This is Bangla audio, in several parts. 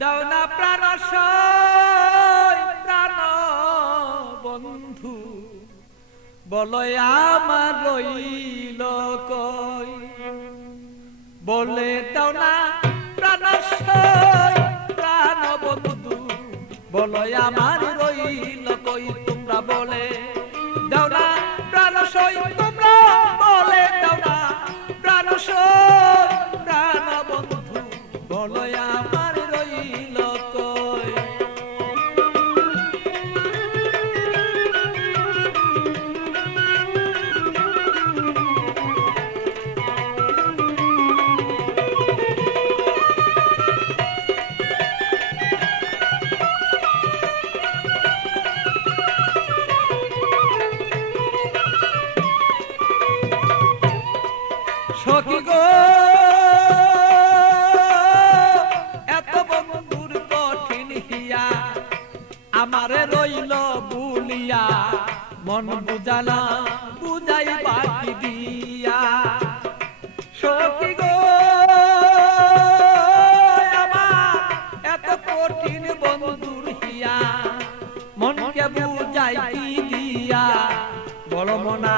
দাও না প্রাণ প্রাণ বন্ধু বলো আমার রইল কই বলে দাও না প্রাণ প্রাণ বন্ধু বলো আমার রইল কই তোমরা বলে দাও না প্রাণ তোমরা বলে দাও না প্রাণ প্রাণ বন্ধু বলো আমার রইল কই সখী গো এত বন্ধুর কঠিন হিয়া আমারে রইল বুলিয়া মন বুঝালা বুঝাই বাকি দিয়া সখী গো আমার এত কঠিন বন্ধুর হিয়া মনকে বুঝাই দিয়া বড় মনা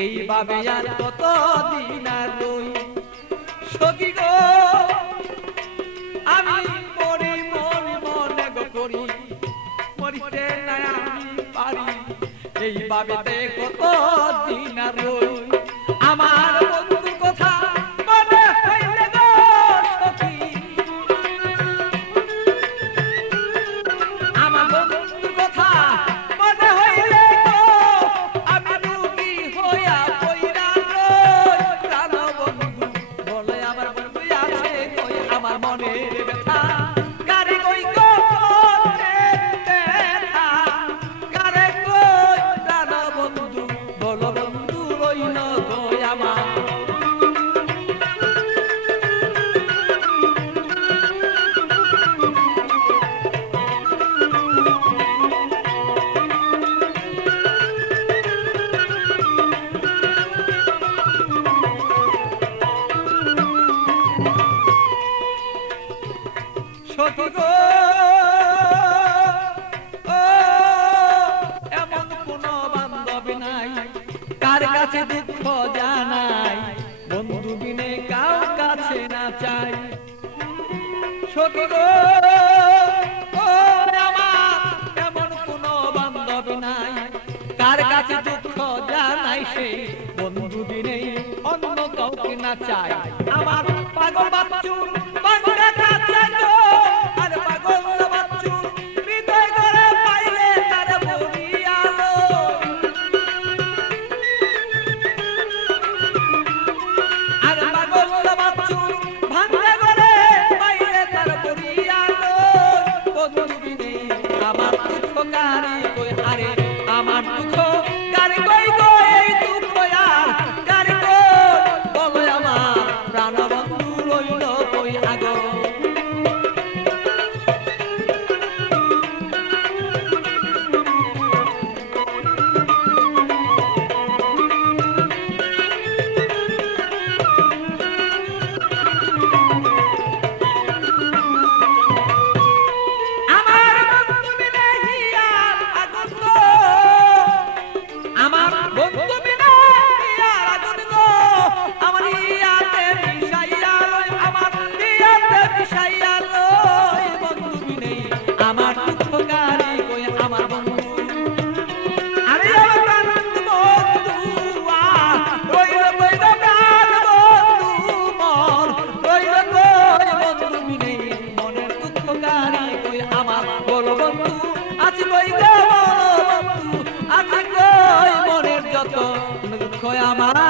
এইভাবে আর কত দিন আর রই সখী গো আমি মরি মরি মনে গো করি মরিতে না আমি পারি এইভাবে কত দিন আর রই আমার বন্ধুর কথা মনে হইলে গো সখী আমার বন্ধুর কথা মনে হইলে এমন কোন বান্ধব নাই কার কাছে দুঃখ জানাই বন্ধু বিনে কাউ কাছে না চাই সখী গো আমার এমন কোন বান্ধব নাই কার কাছে দুঃখ জানাই সে বন্ধু বিনে অন্য কাউকে না চাই আমার পাগল বাচ্চুর আমার দুঃখ গারে কই গো এই দুঃখ আর গারে কই বলো আমার প্রাণ বন্ধু রইল কই আগো আমার বন্ধু বিনে হিয়া আমার